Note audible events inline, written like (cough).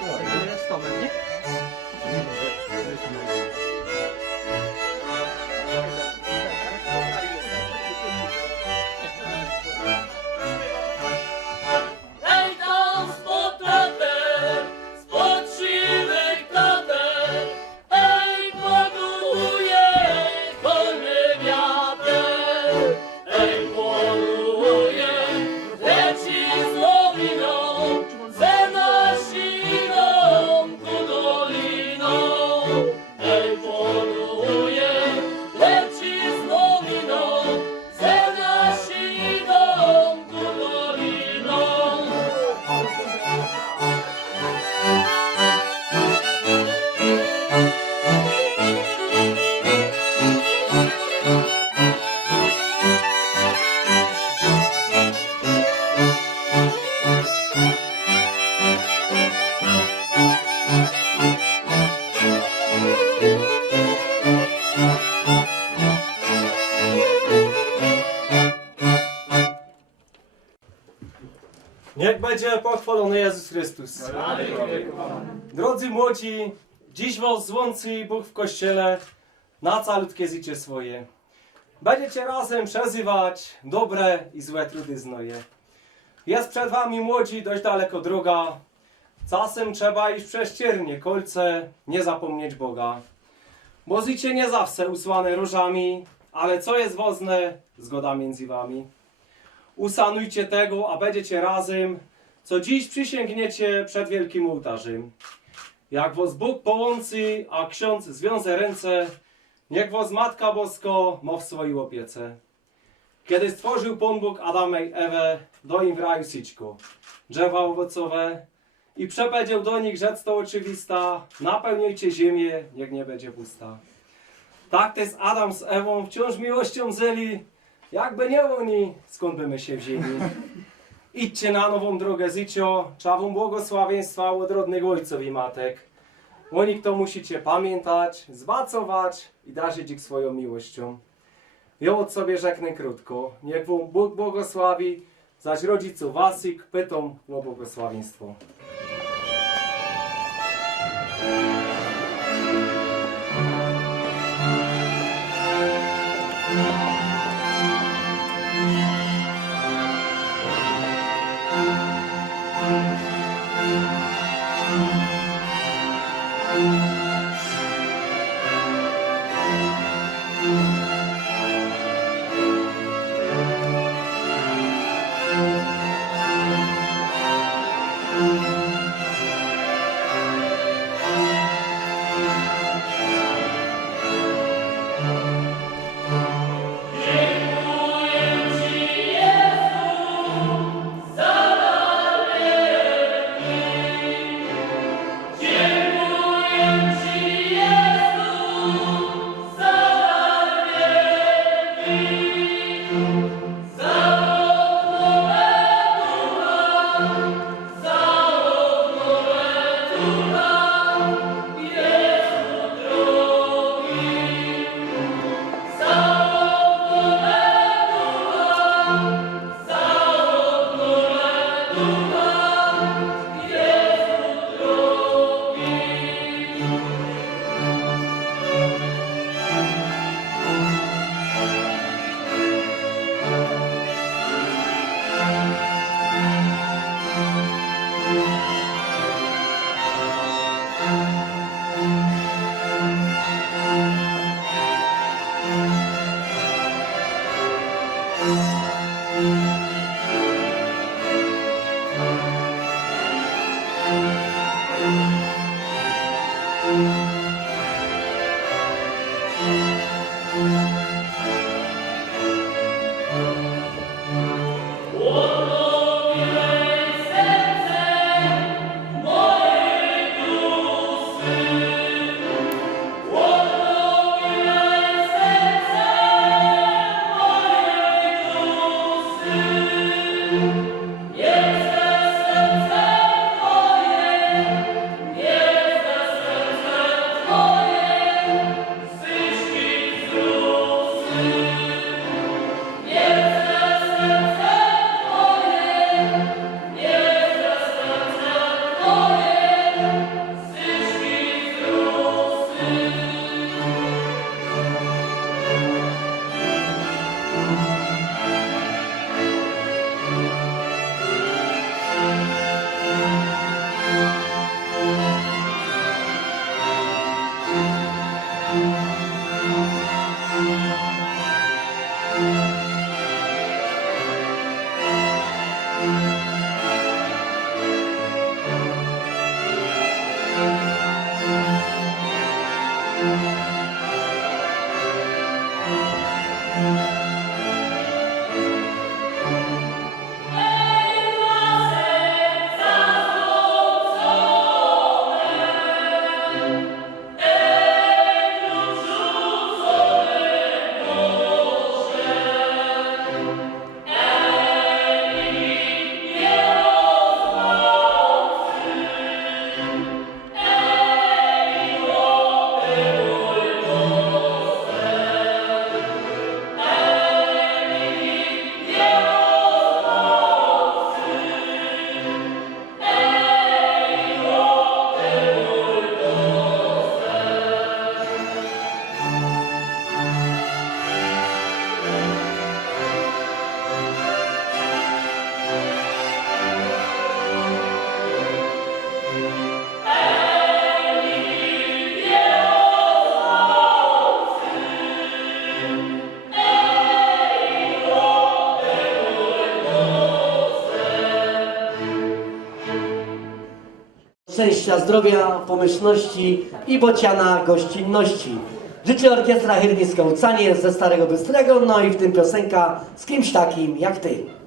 To jest Tomek, nie? Ej Niech będzie pochwalony Jezus Chrystus. Drodzy młodzi, dziś was złączy Bóg w kościele na calutkie życie swoje. Będziecie razem przezywać dobre i złe trudy znoje. Jest przed wami młodzi dość daleko droga. Czasem trzeba iść przez ciernie, kolce, nie zapomnieć Boga. Bo życie nie zawsze usłane różami, ale co jest wozne, zgoda między wami. Usanujcie tego, a będziecie razem, co dziś przysięgniecie przed wielkim ołtarzem. Jak was Bóg połączy, a ksiądz zwiąże ręce, niech was Matka Bosko ma w swojej opiece. Kiedy stworzył Pan Bóg Adama i Ewę, do im w raju syćko, drzewa owocowe i przepowiedział do nich rzecz to oczywista, napełnijcie ziemię, niech nie będzie pusta. Tak też Adam z Ewą wciąż miłością zeli, jakby nie oni, skąd by my się wzięli? (laughs) Idźcie na nową drogę życia, trzeba błogosławieństwa od rodnych ojców i matek. O nich to musicie pamiętać, zbacować i darzyć ich swoją miłością. Ja od sobie rzeknę krótko. Niech wam Bóg błogosławi, zaś rodziców wasik pytą o błogosławieństwo. Jest szczęścia, zdrowia, pomyślności i bociana gościnności. Życzy Orkiestra Hyrnicka Ucanie ze Starego Bystrego, no i w tym piosenka z kimś takim jak ty.